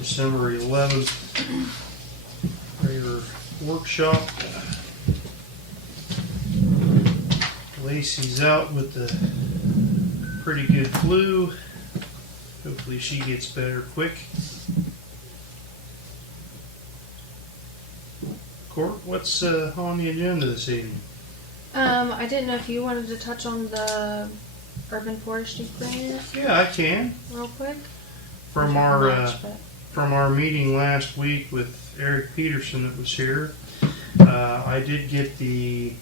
December 11th regular workshop. Lacey's out with the pretty good flu. Hopefully she gets better quick. Court, what's on the agenda this evening? I didn't know if you wanted to touch on the urban forestry grant Yeah, I can. real quick. From Not our much, but- from our meeting last week with Eric Peterson that was here, I did get the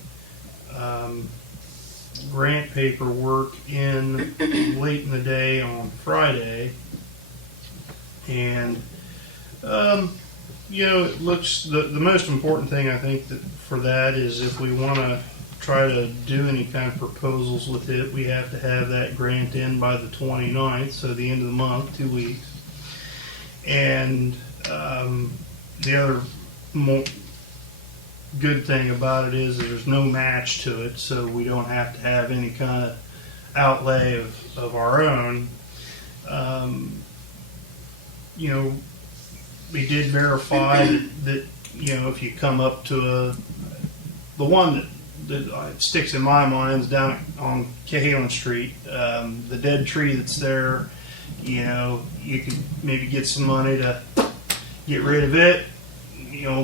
grant paperwork in late in the day on Friday, and it looks the most important thing I think that for that is if we want to try to do any kind of proposals with it, we have to have that grant in by the 29th, so the end of the month, 2 weeks. And the other good thing about it is there's no match to it, so we don't have to have any kind of outlay of our own. We did verify that if you come up to the one that sticks in my mind is down on Cahalan Street, the dead tree that's there. You could maybe get some money to get rid of it.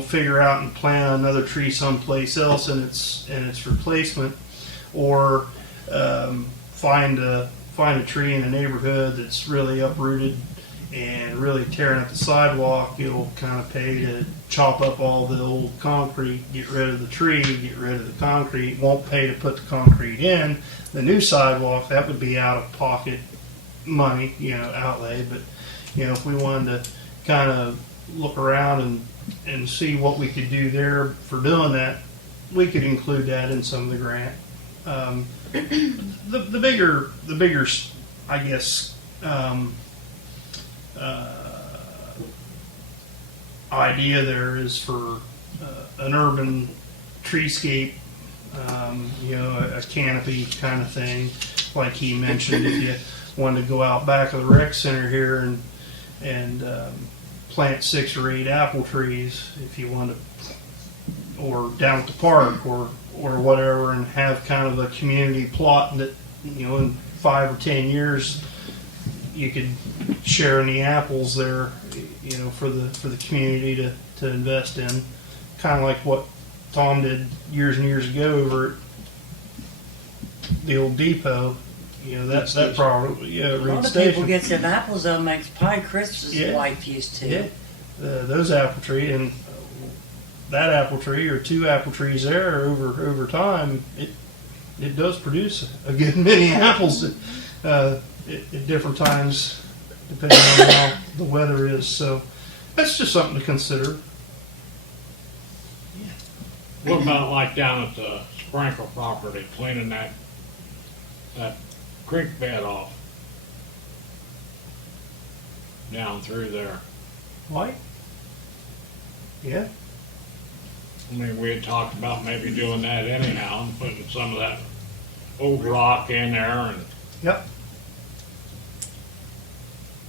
Figure out and plant another tree someplace else in its replacement, or find a tree in a neighborhood that's really uprooted and really tearing up the sidewalk. It'll kind of pay to chop up all the old concrete, get rid of the tree, get rid of the concrete. Won't pay to put the concrete in. The new sidewalk, that would be out of pocket money, outlay. But if we wanted to kind of look around and see what we could do there for doing that, we could include that in some of the grant. The bigger, I guess, idea there is for an urban treescape, a canopy kind of thing, like he mentioned. If you wanted to go out back of the rec center here and plant 6 or 8 apple trees, if you want to, or down at the park or whatever, and have kind of a community plot that in 5 or 10 years you could share in the apples there, for the community to invest in, kind of like what Tom did years and years ago over at the old depot. That probably A lot Reed of Station. people get them apples though, makes pie crisps as Yeah. wife used to. Yeah, those apple tree and that apple tree or 2 apple trees there over time, it does produce a good many apples at different times, depending on how the weather is. So that's just something to consider. What about like down at the Sprinkle property, cleaning that creek bed off down through there? White? Yeah. I mean, we had talked about maybe doing that anyhow and putting some of that old rock in there, and Yep.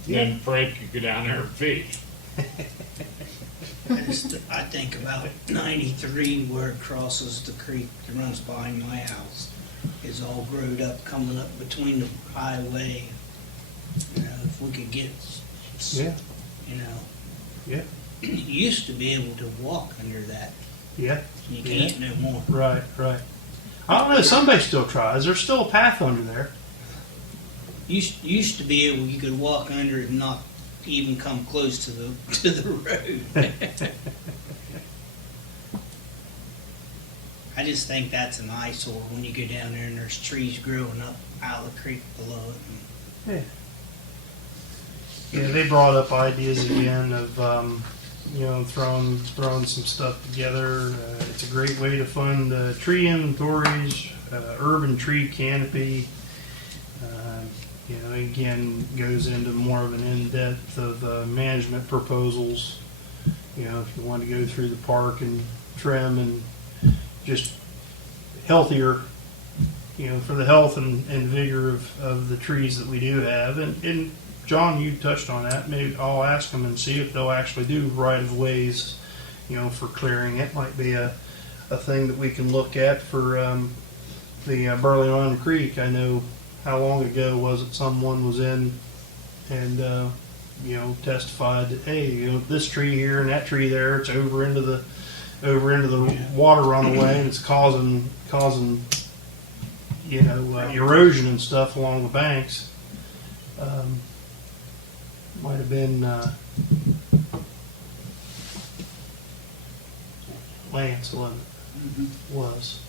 then Frank could go down there and fish. I think about 93 where it crosses the creek that runs behind my house is all growed up, coming up between the highway. If we could get, Yeah. Yeah. you used to be able to walk under that. Yeah. You can't no more. Right. I don't know. Somebody still tries. There's still a path under there. Used to be able, you could walk under it and not even come close to the road. I just think that's an eyesore when you go down there and there's trees growing up out of the creek below it. Yeah, they brought up ideas again of throwing some stuff together. It's a great way to fund tree inventories, urban tree canopy. Again, goes into more of an in-depth of management proposals. If you want to go through the park and trim and just healthier, for the health and vigor of the trees that we do have. And John, you touched on that. Maybe I'll ask them and see if they'll actually do right of ways, for clearing. It might be a thing that we can look at for the Burley Run Creek. I know how long ago was it someone was in and testified that, hey, this tree here and that tree there, it's over into the water runaway, and it's causing erosion and stuff along the banks. Might have been Lance, wasn't it? Was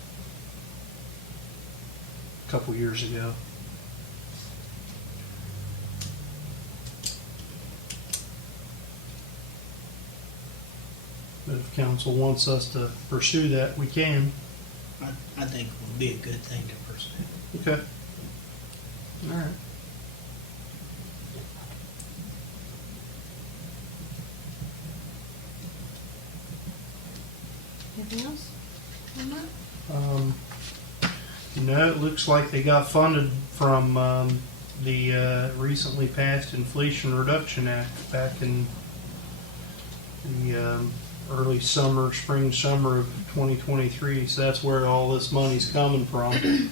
a couple years ago. But if council wants us to pursue that, we can. I think it would be a good thing to pursue. Okay. All right. Anything else on that? No, it looks like they got funded from the recently passed Inflation Reduction Act back in the early summer, spring, summer of 2023. So that's where all this money's coming from. You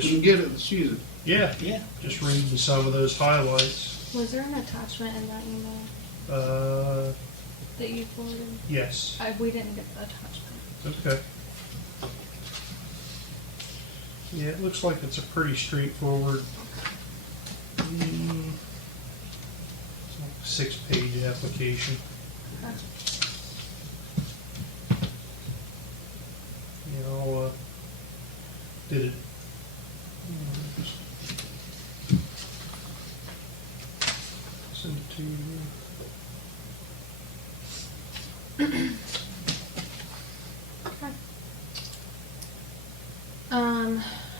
can get it, let's use it. Yeah, Yeah. just reading some of those highlights. Was there an attachment in that email that you forwarded? Yes. We didn't get the attachment. Okay. Yeah, it looks like it's a pretty straightforward, it's like a 6-page application. Okay. Yeah, I'll did it. Send it to you.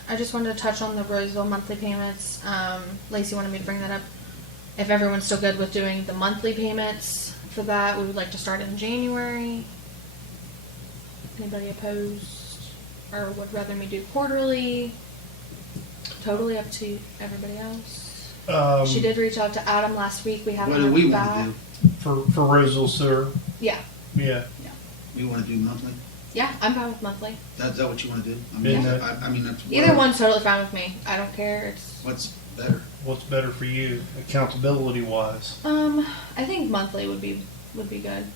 I just wanted to touch on the Roseville monthly payments. Lacey wanted me to bring that up. If everyone's still good with doing the monthly payments for that, we would like to start in January. Anybody opposed or would rather me do quarterly? Totally up to everybody else. She did reach out to Adam last week. We haven't What do heard we back. want to For Roseville Sewer. Yeah, Yeah. do? We want to do monthly? yeah, I'm fine with monthly. Is that what you want to do? I Yeah. mean, I mean that's Either one's totally fine with me. I don't care. It's What's better? What's better for you, accountability wise? I think monthly would be good.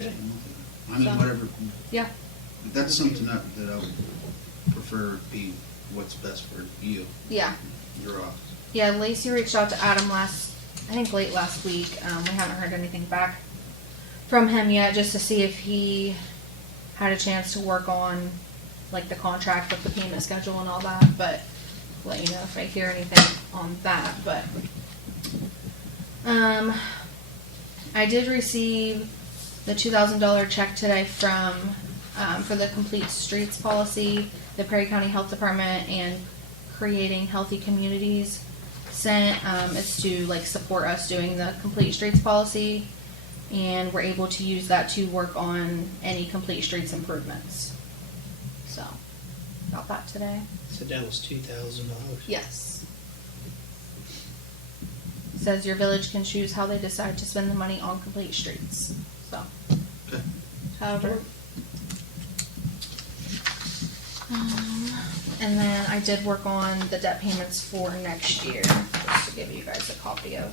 I mean, So- whatever. Yeah. That's something that I would prefer be what's best for you, Yeah. your office. Yeah, Lacey reached out to Adam I think late last week. We haven't heard anything back from him yet, just to see if he had a chance to work on like the contract with the payment schedule and all that, but let you know if I hear anything on that. But I did receive the $2,000 check today from for the Complete Streets policy, the Perry County Health Department and Creating Healthy Communities sent. It's to like support us doing the Complete Streets policy, and we're able to use that to work on any Complete Streets improvements. So, got that today. So that was $2,000. Yes. Says your village can choose how they decide to spend the money on Complete Streets. So, Okay. however. And then I did work on the debt payments for next year, just to give you guys a copy of.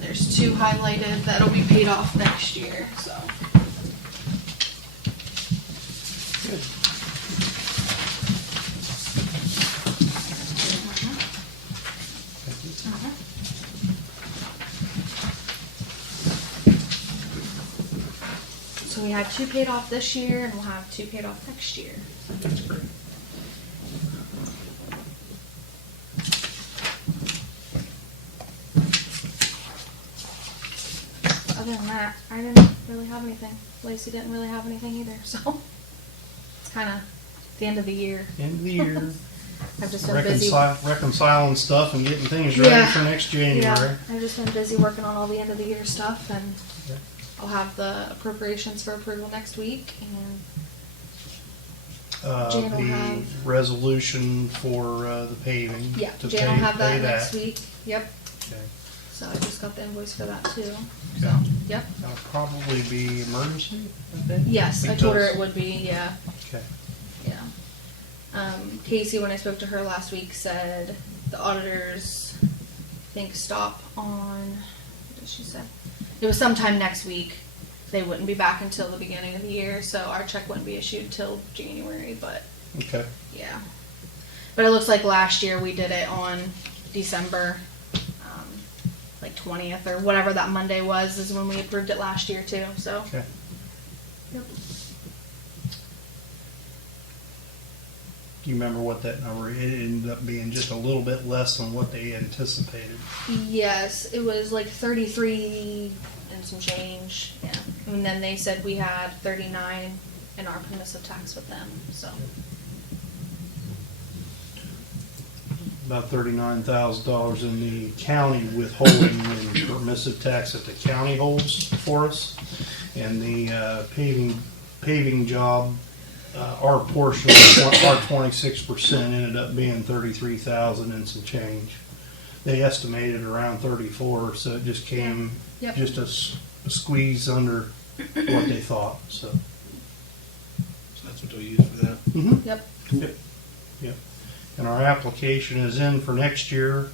There's 2 highlighted that'll be paid off next year, so. Good. So we had 2 paid off this year, and we'll have 2 paid off next year. That's great. Other than that, I didn't really have anything. Lacey didn't really have anything either, so it's kind of the end of the year. End of the year. I've just been busy. Reconciling stuff and getting things ready Yeah. for next January. Yeah, I've just been busy working on all the end of the year stuff, and Okay. I'll have the appropriations for approval next week, and Jan will the have- resolution for the paving. Yeah, to Jan will pay- have pay that next week. Yep. Okay. So I just got the invoice for that too. Okay. So, yep. That'll probably be emergency, I think. Yes, I told her Because- it would be, yeah. Okay. Yeah. Casey, when I spoke to her last week, said the auditors think stop on, what did she say? It was sometime next week. They wouldn't be back until the beginning of the year, so our check wouldn't be issued till January, but Okay. yeah. But it looks like last year we did it on December, like 20th or whatever that Monday was, is when we approved it last year too, so. Okay. Yep. Do you remember what that number? It ended up being just a little bit less than what they anticipated. Yes, it was like 33 and some change, yeah. And then they said we had 39 in our permissive tax with them, so. About $39,000 in the county withholding and permissive tax that the county holds for us. And the paving job, our portion, our 26% ended up being 33,000 and some change. They estimated around 34, so it just came Yep. just a squeeze under what they thought. So. So that's what they'll use for that? Mhm. Yep. Yep. Yep. And our application is in for next year,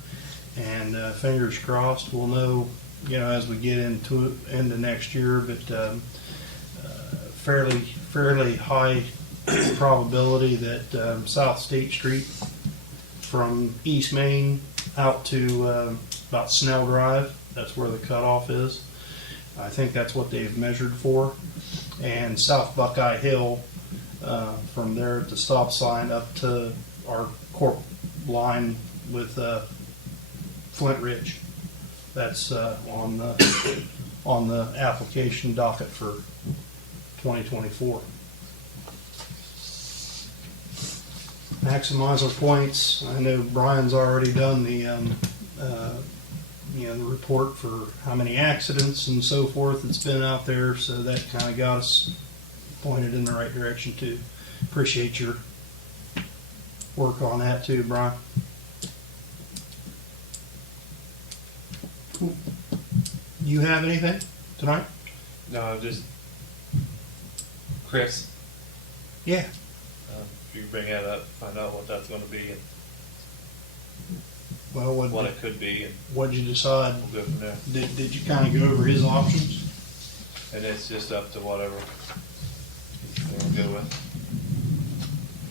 and fingers crossed, we'll know, as we get into next year, but fairly high probability that South State Street from East Main out to about Snell Drive, that's where the cutoff is. I think that's what they've measured for. And South Buckeye Hill, from there at the stop sign up to our corp line with Flint Ridge. That's on the application docket for 2024. Maximizer points. I know Brian's already done the the report for how many accidents and so forth that's been out there, so that kind of got us pointed in the right direction too. Appreciate your work on that too, Brian. Cool. You have anything tonight? No, just Chris. Yeah. If you bring that up, find out what that's going to be and Well, what it could be, and what'd you decide? we'll go from there. Did you kind of go over his options? And it's just up to whatever we'll go with.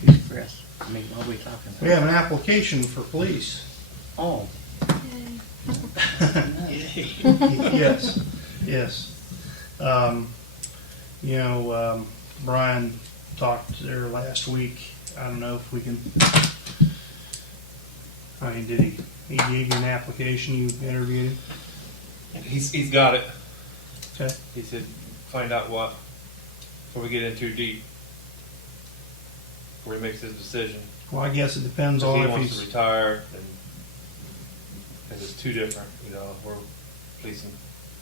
Who's Chris? I mean, what are we talking about? We have an application for police. Oh, Yay. Yes, yes. Brian talked there last week. I don't know if we can, did he gave you an application, you interviewed him? He's got it. Okay. He said, find out what, before we get in too deep, before he makes his decision. Well, I guess it depends 'Cause on he if wants to he's, retire, and because it's two different, we're police and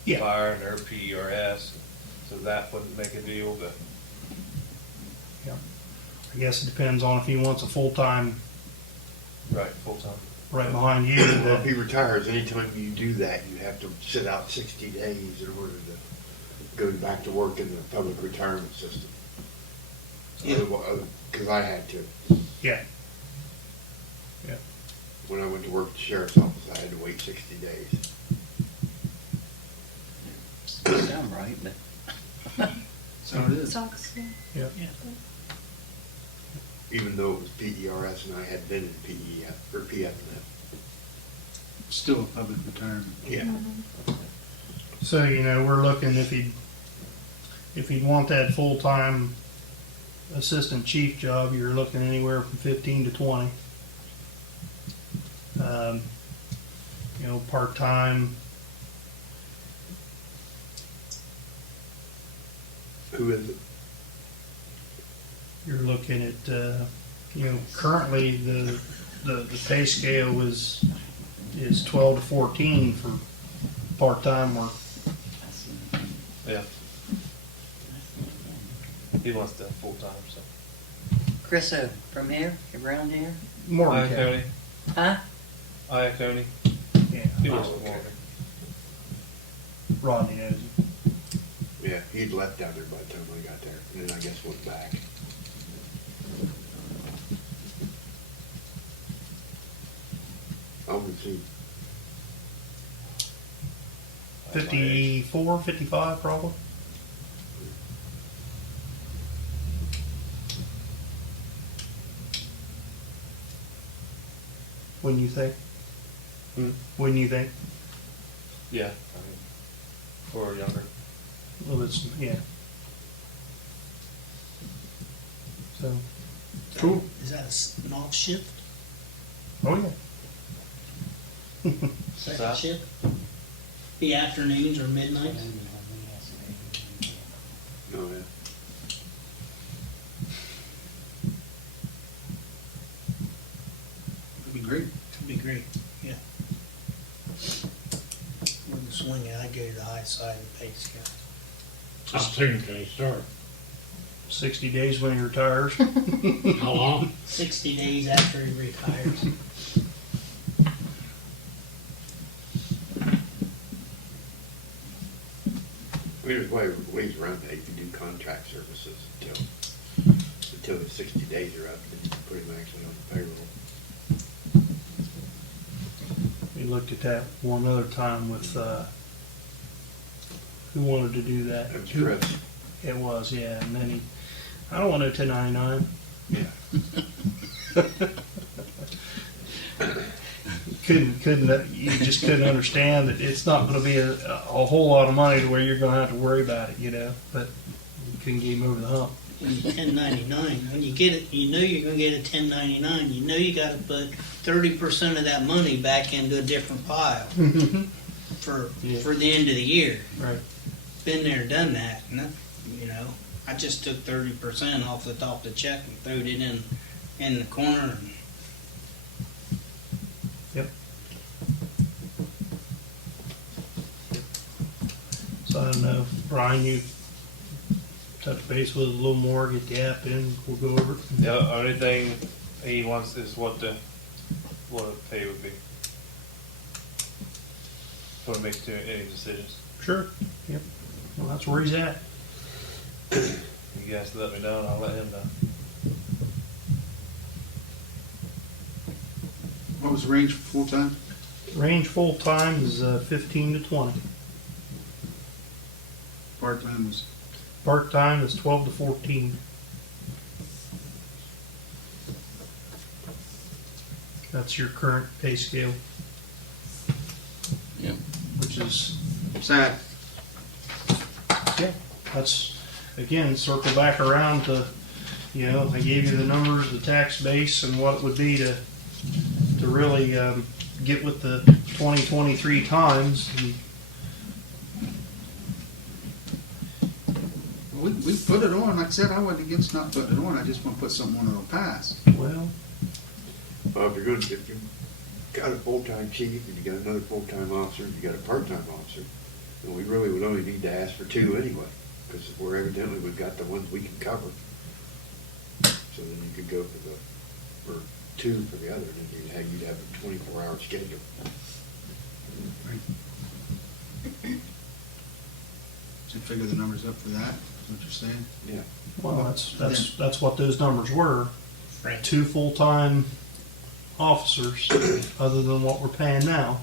Yeah. fire, and they're PERS, so that wouldn't make a deal, but I guess it depends on if he wants a full-time right, full-time. right behind you. Well, if he retires, anytime you do that, you have to sit out 60 days in order to go back to work in the public retirement system. Yeah. Because I had to. Yeah. Yeah. When I went to work at the sheriff's office, I had to wait 60 days. doesn't sound right, but So it is. Sucks. Yeah. Even though it was PERS and I had been in PEF or PFNF. Still a public retirement. Yeah. So, we're looking if he'd want that full-time assistant chief job, you're looking anywhere from 15 to 20. Part-time, Who is it? you're looking at, currently the pay scale is 12 to 14 for part-time work. Yeah, he wants to full-time, so. Chris, from here, around here? Morgan County. Iaconi, Huh? Iaconi, Yeah. he was Oh, okay. Morgan. Rodney knows him. Yeah, he'd left down there by the time I got there, and then I guess went back. I would see, 54, 55 probably. When you think? Hmm? When you think? Yeah, I mean, or younger. Well, it's, yeah. So, cool. Is that an off shift? Oh, yeah. Second that- shift? The afternoons or midnights? no, yeah. That'd be great. That'd be great, yeah. We're gonna swing it, I'd go to the high side of the pay scale. How soon can he start? 60 days when he retires. How long? 60 days after he retires. There's ways around that. You can do contract services until the 60 days are up, then you can put him actually on the payroll. We looked at that one other time with, who wanted to do that? That was Chris. It was, yeah, and then he, I don't want no 1099. Yeah. You just couldn't understand that it's not gonna be a whole lot of money to where you're gonna have to worry about it, you know, but you couldn't get him over the hump. When you 1099, when you get it, you know you're gonna get a 1099, you know you gotta put 30% of that money back into a different pile for Yeah. the end of the year. Right. Been there, done that, and that, you know, I just took 30% off the top of the check and threw it in the corner. And So I don't know, Brian, you touch base with it a little more, get the app in, we'll go over it. The only thing he wants is what the pay would be. Before he makes any decisions. Sure, yep, well, that's where he's at. You guys let me know and I'll let him know. What was the range for full-time? Range full-time is 15 to 20. Part-time was, Part-time is 12 to 14. That's your current pay scale. Yep. Which is, sad. yeah, that's, again, circle back around to, you know, I gave you the numbers, the tax base, and what it would be to really get with the 2023 times. And We put it on, like I said, I wasn't against not putting it on, I just want to put something on that'll pass. well, Well, if you got a full-time chief and you got another full-time officer, you got a part-time officer, then we really would only need to ask for 2 anyway, because we've got the ones we can cover. So then you could go for 2 for the other, and you'd have a 24-hour schedule. So figure the numbers up for that, is what you're saying? Yeah. well, that's what those numbers were. Right. 2 full-time officers, other than what we're paying now.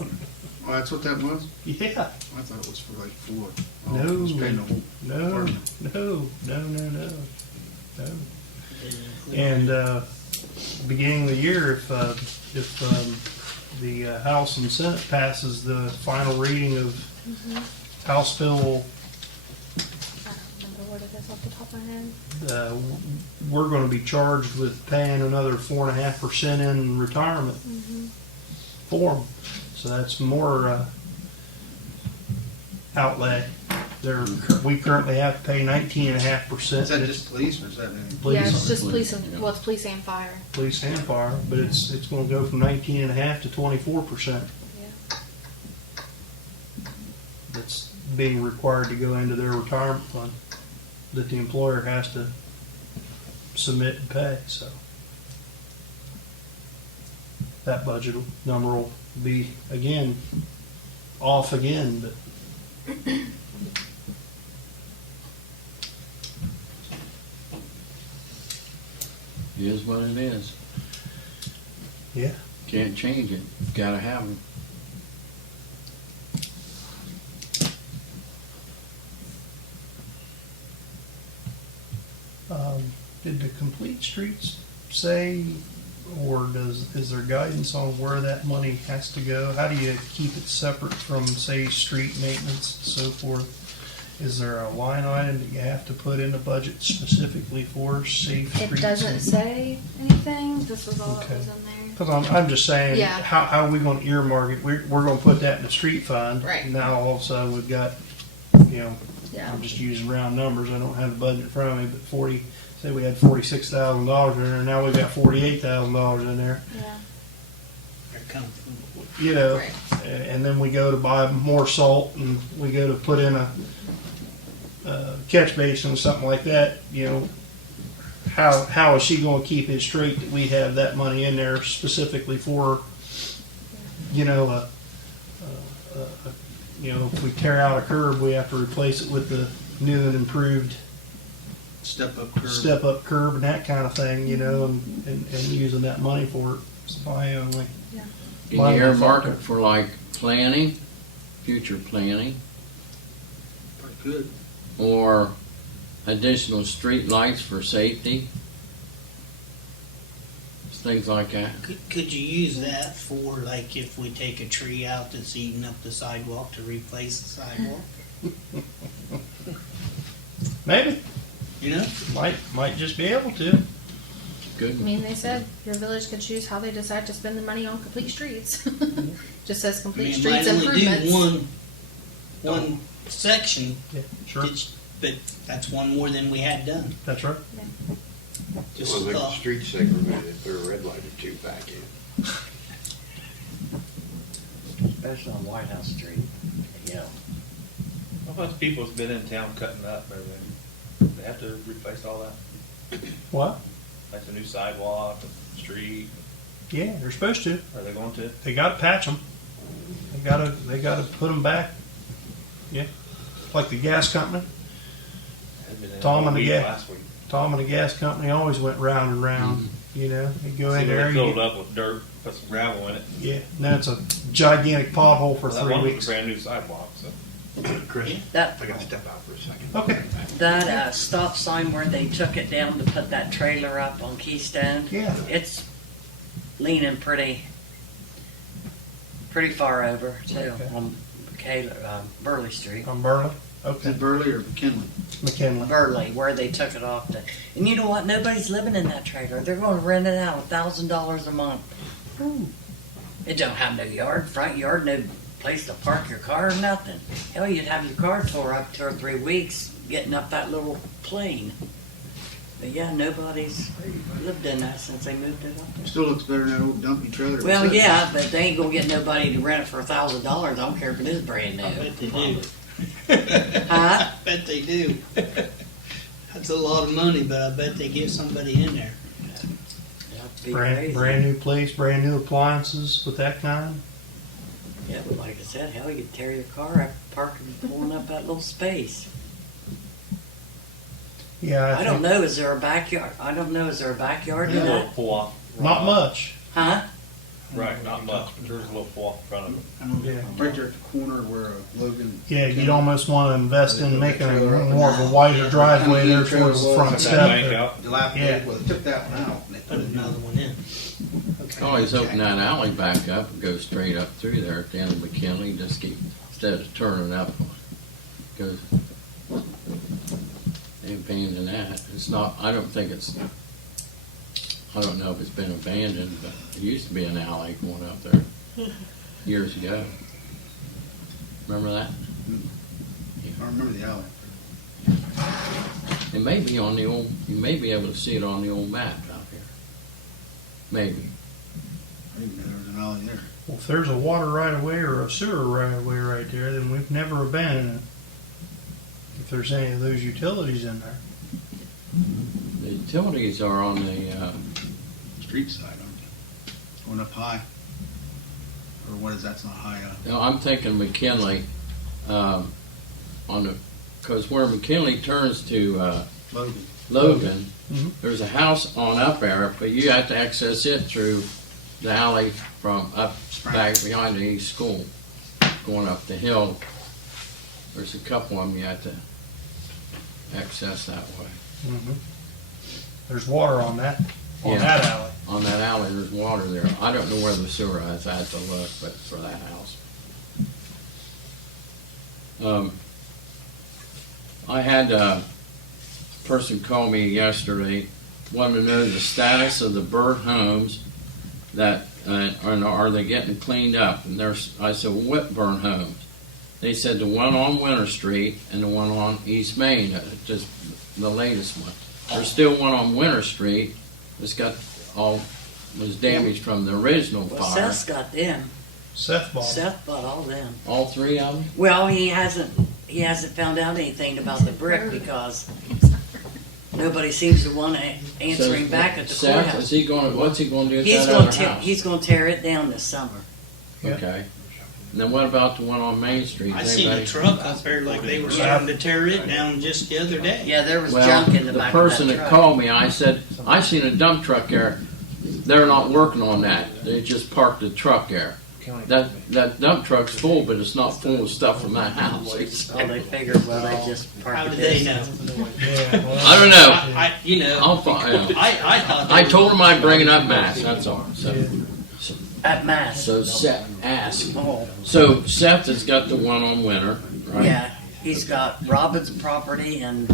Oh, that's what that was? Yeah, I thought it was for like 4. No. It was paying the whole no, department. no. And beginning of the year, if the House and Senate passes the final reading of House Bill, I don't remember what it is off the top of my head. we're going to be charged with paying another 4.5% in retirement for them. So that's more outlay. We currently have to pay 19.5%. Is that just police or is that any? Police. Yeah, it's just police and, well, it's police and fire. Police and fire, but it's going to go from 19.5% to 24%. Yeah. That's being required to go into their retirement fund that the employer has to submit and pay, so. That budget number will be, again, off again, but It is what it is. yeah. Can't change it. Gotta have them. Did the Complete Streets say, or is there guidance on where that money has to go? How do you keep it separate from, say, street maintenance and so forth? Is there a line item that you have to put in the budget specifically for safe streets? It doesn't say anything. This was all that Okay. was in there. Because I'm just saying, Yeah. how are we going to earmark it? We're going to put that in the street fund. Right. Now all of a sudden we've got, you know, Yeah. I'm just using round numbers. I don't have the budget in front of me, but say we had $46,000 in there. Now we've got $48,000 in there. Yeah. They're coming from You know, Right. and then we go to buy more salt and we go to put in a catch basin or something like that. You know, how is she going to keep it straight that we have that money in there specifically for, you know, you know, if we tear out a curb, we have to replace it with the new and improved Step-up curb. step-up curb and that kind of thing, you know, and using that money for it. So I only, Can you earmark it for like planning, future planning, Pretty good. or additional street lights for safety? Things like that. Could you use that for, like, if we take a tree out that's eating up the sidewalk to replace the sidewalk? maybe, You know? might just be able to. Good. I mean, they said your village could choose how they decide to spend the money on complete streets. Just says I complete mean, it streets might only improvements. do one section, Yeah, sure. but that's one more than we had done. That's right. Just Well, a like the thought. street segregated, put a red light or two back in. Especially on White House Street. Yeah. How about the people that's been in town cutting up and everything? They have to replace all that, What? like the new sidewalk, the street, Yeah, they're supposed to. are they going to? They got to patch them. They gotta put them back. Yeah, like the gas company. Had been in Tom all and the week gas. last week. Tom and the gas company always went round and round. You know, you go See in where there. they filled You, it up with dirt, put some gravel in it. yeah, now it's a gigantic pothole for That 3 one was weeks. a brand new sidewalk, so. Chris, That, I gotta step out for a second. Okay. that stop sign where they took it down to put that trailer up on Keystone, Yeah. it's leaning pretty far over too, Okay. on Burley Street. On Burley. Is Okay. it Burley or McKinley? McKinley. Burley, where they took it off to, and you know what, nobody's living in that trailer, they're gonna rent it out $1,000 a month. It don't have no yard, front yard, no place to park your car, nothing. Hell, you'd have your car tore up 2 or 3 weeks getting up that little plane. But yeah, nobody's lived in that since they moved it up there. Still looks better than that old dumpy trailer. Well, yeah, but they ain't gonna get nobody to rent it for $1,000. I don't care if it is brand I new. bet they do. Huh? I bet they do. That's a lot of money, but I bet they get somebody in there. That'd be Brand crazy. brand new place, brand new appliances with that kind. Yeah, but like I said, hell, you'd tear your car up, parking, pulling up that little space. Yeah, I don't know. Is there a backyard? I don't know. Is there a backyard in A little that? pull off. Not much. Huh? Right, not much, but there's a little pull off in front of it. I don't know, Yeah. right there at the corner where Logan. Yeah, you'd almost want to invest in making a more of a wider driveway there towards the front Cut that step. bank out. Dilapidated, Yeah. well, they took that one out and they Put put another one in. Always open that alley back up and go straight up through there at the end of McKinley, just keep, instead of turning up, goes, ain't pains in that. It's not, I don't think it's, I don't know if it's been abandoned, but it used to be an alley going up there years ago. Remember that? I remember the alley. It may be on the old, you may be able to see it on the old map out here. Maybe. I didn't know there was an alley there. Well, if there's a water right of way or a sewer right of way right there, then we've never abandoned it. If there's any of those utilities in there. utilities are on the, Street side, aren't they? Going up high. Or what is that's not high up? no, I'm thinking McKinley, on the, because where McKinley turns to Logan. Logan, Mhm. there's a house on up there, but you have to access it through the alley from up back behind the East School, going up the hill. There's a couple of them you have to access that way. Mhm. There's water on that Yeah. alley. On that alley, there's water there. I don't know where the sewer is, I have to look, but for that house. I had a person call me yesterday, wanted to know the status of the bird homes that, and are they getting cleaned up? And I said, well, what burn homes? They said the one on Winter Street and the one on East Main, just the latest one. There's still one on Winter Street that's got was damaged from the original Well, fire. Seth's got them. Seth bought. Seth bought all them. All three of them? Well, he hasn't found out anything about the brick because nobody seems to want to answer him back at the Seth, courthouse. is he going, what's he going to do at He's that going other to house? he's going to tear it down this summer. Yeah. Okay. And then what about the one on Main Street? I Is seen a anybody- truck up there like they were starting to tear it down just the other day. Yeah, there was Well, junk in the the back person of that that truck. called me, I said, I seen a dump truck there. They're not working on that. They just parked the truck there. That dump truck's full, but it's not full of stuff from that house. Oh, they figured, well, they just parked How it did there. they know? Yeah, well, I don't know. I you know, I'll find out. I thought. I told him I'd bring it up Mass, that's all. At Mass. So Seth asked. Oh, So Seth has got the one on Winter, right? yeah. He's got Robin's property and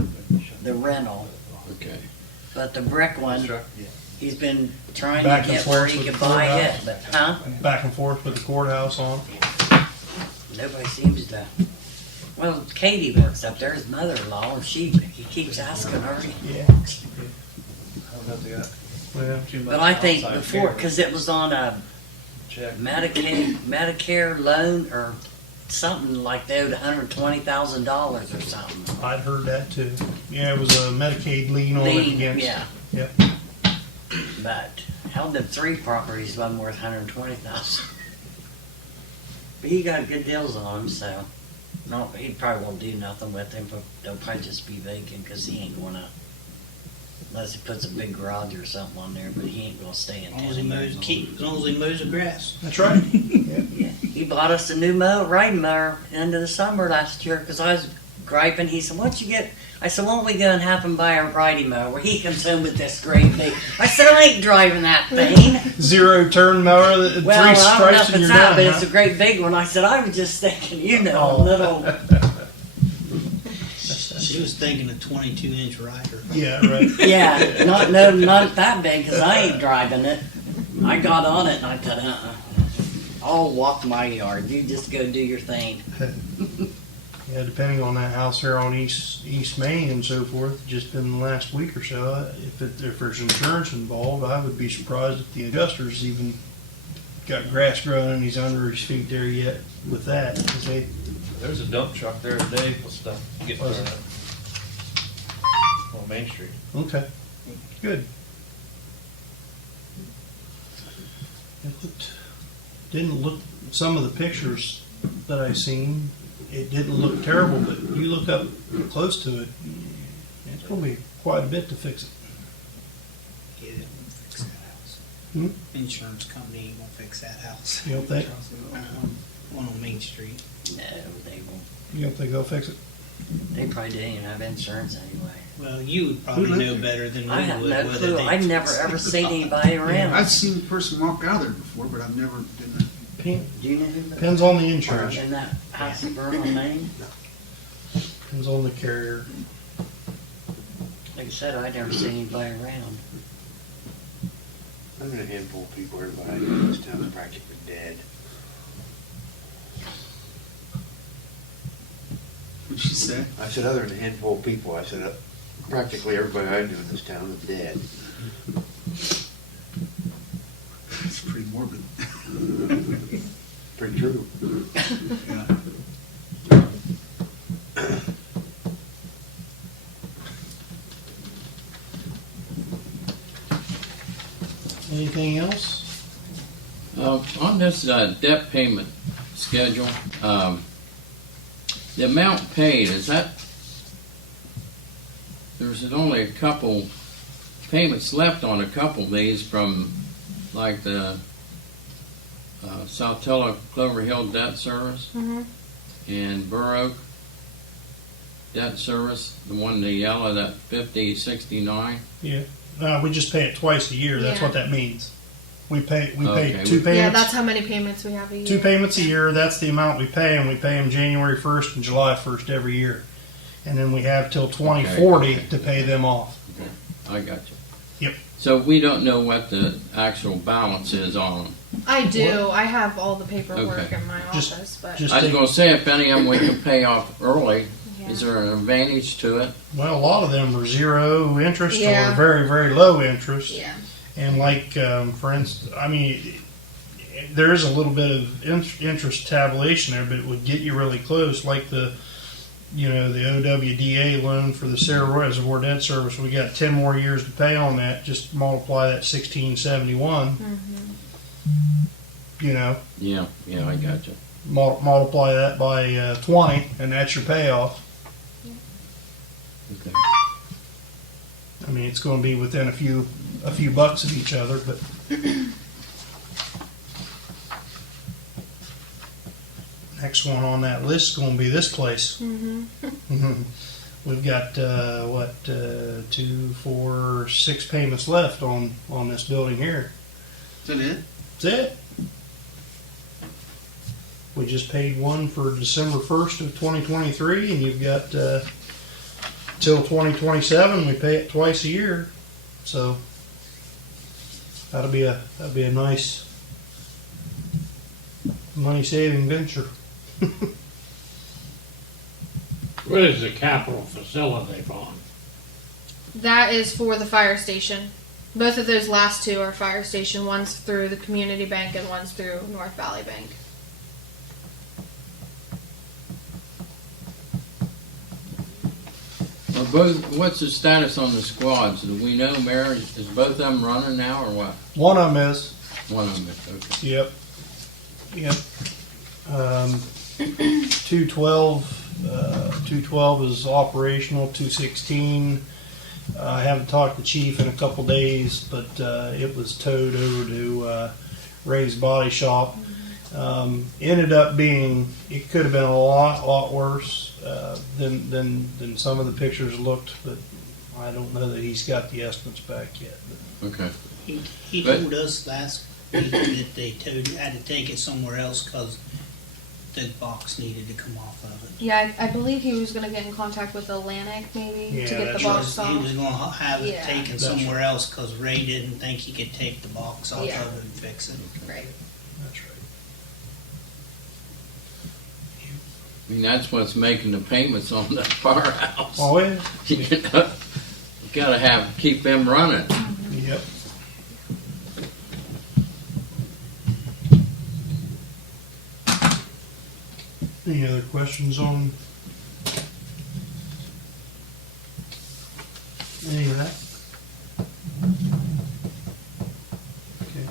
the rental, Okay. but the brick one, he's been trying Back to and get where forth he with can the buy courthouse. it, but back and forth with the courthouse on. nobody seems to. Well, Katie works up there, his mother-in-law, and he keeps asking her. Yeah. Well, Well, But I think before, because it was on a check. Medicare loan or something like they owed $120,000 or something. I'd heard that too. Yeah, it was a Medicaid lien on it Lien, against. yeah. Yep. But held them 3 properties, one worth $120,000. But he got good deals on them, so no, he probably won't do nothing with them. But they'll probably just be vacant because he ain't gonna, unless he puts a big garage or something on there. But he ain't gonna stay in As long as he town. mows, as long as he mows the grass. That's right. Yeah, he bought us a new riding mower end of the summer last year because I was griping. He said, "What'd you get?" I said, "Why don't we go and have him buy a riding mower?" He comes home with this great big. I said, "I ain't driving that thing." Zero turn mower, Well, three I don't know stripes if and it's you're that, done. but Huh? it's a great big one. I said, "I was just thinking, a Oh. little." She was thinking a 22-inch rider. Yeah, right. Yeah, not that big because I ain't driving it. I got on it and I said, I'll walk my yard. You just go do your thing. Yeah, depending on that house here on East Main and so forth, just in the last week or so, if there's insurance involved, I would be surprised if the adjuster's even got grass growing and he's under his feet there yet with that. 'Cause they, There's a dump truck there today with stuff getting Was burned it? up on Main Street. okay, good. Didn't look, some of the pictures that I seen, it didn't look terrible, but you look up close to it, it's gonna be quite a bit to fix it. Yeah, they won't fix that house. Hmm? Insurance company ain't gonna fix that house. You don't think, One on Main Street. No, they won't. you don't think they'll fix it? They probably didn't even have insurance anyway. Well, you would probably Who know better than we I have would no whether clue. they. I've never ever seen anybody around. I've seen a person walk out of there before, but I've never didn't. Do you know who that Depends on the insurance, in that house in Burnham, Maine? depends on the carrier. Like I said, I never seen anybody around. I've been a handful of people, everybody in this town is practically dead. What'd she say? I said, other than a handful of people, I said, practically everybody I knew in this town is dead. It's pretty morbid. Pretty true. Yeah. this debt payment schedule, the amount paid, is that, there's only a couple payments left on a couple of these from, like the Soutella Clover Hill Debt Service and Burr Oak Debt Service, the one in the yellow, that 5069. Yeah. We just pay it twice a year. That's Yeah. what that means. We pay Okay. two payments. Yeah, that's how many payments we have a year. 2 payments a year. That's the amount we pay, and we pay them January 1st and July 1st every year. And then we have till 2040 Okay. to pay them off. I got you. Yep. So we don't know what the actual balance is on them. I do. I have all the paperwork Okay. in my Just- office, but just- I was going to say, if any of them we could pay off early, yeah. is there an advantage to it? Well, a lot of them are 0 interest Yeah. or very, very low interest. yeah. And like, for instance, I mean, there is a little bit of interest tabulation there, but it would get you really close. Like the OWDA loan for the Sarah Reservoir Debt Service, we got 10 more years to pay on that. Just multiply that 1671. You know, Yeah, I got you. multiply that by 20, and that's your payoff. Okay. I mean, it's going to be within a few bucks of each other, but next one on that list is going to be this place. We've got 2, 4, 6 payments left on this building here. Is that it? That's it. We just paid one for December 1st of 2023, and you've got till 2027. We pay it twice a year, so that'll be a nice money saving venture. What is the capital facility bond? That is for the fire station. Both of those last two are fire station. One's through the community bank and one's through North Valley Bank. What's the status on the squads? Do we know, Mary? Is both of them running now or what? One of them is. One of them is, okay. Yep. 212 is operational. 216. I haven't talked to Chief in a couple days, but it was towed over to Ray's Body Shop. Ended up being, it could have been a lot worse than some of the pictures looked, but I don't know that he's got the estimates back yet. Okay. He told us last week that they had to take it somewhere else because the box needed to come off of it. Yeah, I believe he was going to get in contact with Atlantic maybe Yeah, to get the that's box He off. was going to have it Yeah. taken That's somewhere else because Ray didn't think he could take the box off Yeah. of it and fix it. Right. That's right. I mean, that's what's making the payments on the firehouse. Oh, yeah. You know, you gotta keep them running. Yep. Any other questions on any of that? Okay.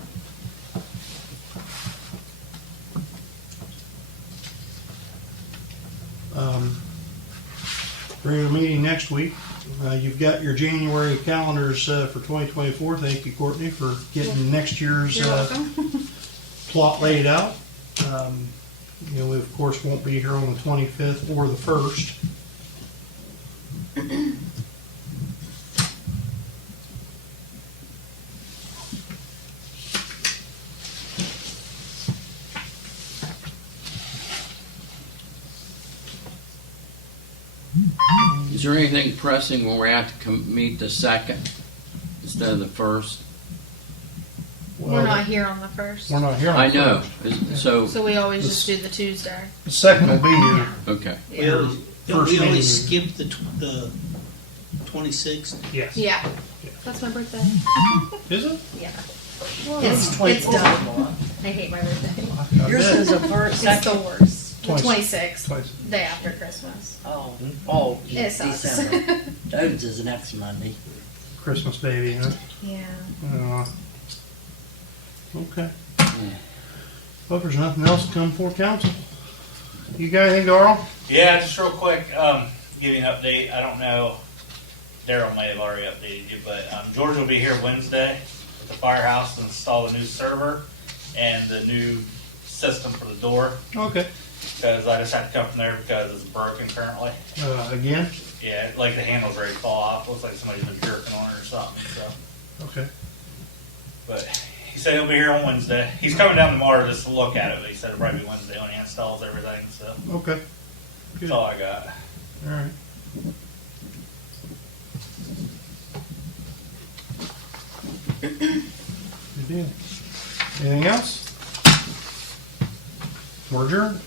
Regular meeting next week. You've got your January calendars for 2024. Thank you, Courtney, for getting next year's You're welcome. plot laid out. We of course won't be here on the 25th or the 1st. Is there anything pressing where we have to meet the 2nd instead of the 1st? We're not here on the 1st. We're not here on I the know. 1st. So, So we always just do the Tuesday. The 2nd will be here. okay. We always, First we always meeting. skip the 26th. Yes. Yeah. That's my birthday. Is it? Yeah. It's It's done. I hate my birthday. I Yours bet. is a first, It's the second. worst. The 26th. 26th. Day after Christmas. Oh, It sucks. December. Jones is next Monday. Christmas baby, huh? Yeah. Okay. Well, if there's nothing else to come before council. You got anything, Darrell? Yeah, just real quick, give you an update. I don't know, Daryl may have already updated you, but George will be here Wednesday at the firehouse to install the new server and the new system for the door. Okay. Because I just had to come from there because it's broken currently. Again? Yeah, like the handle's ready to fall off. Looks like somebody's been jerking on it or something. So, Okay. but he said he'll be here on Wednesday. He's coming down tomorrow just to look at it, but he said it'll probably be Wednesday when he installs everything. So Okay. that's all I got. All right. Good deal. Anything else? We're adjourned.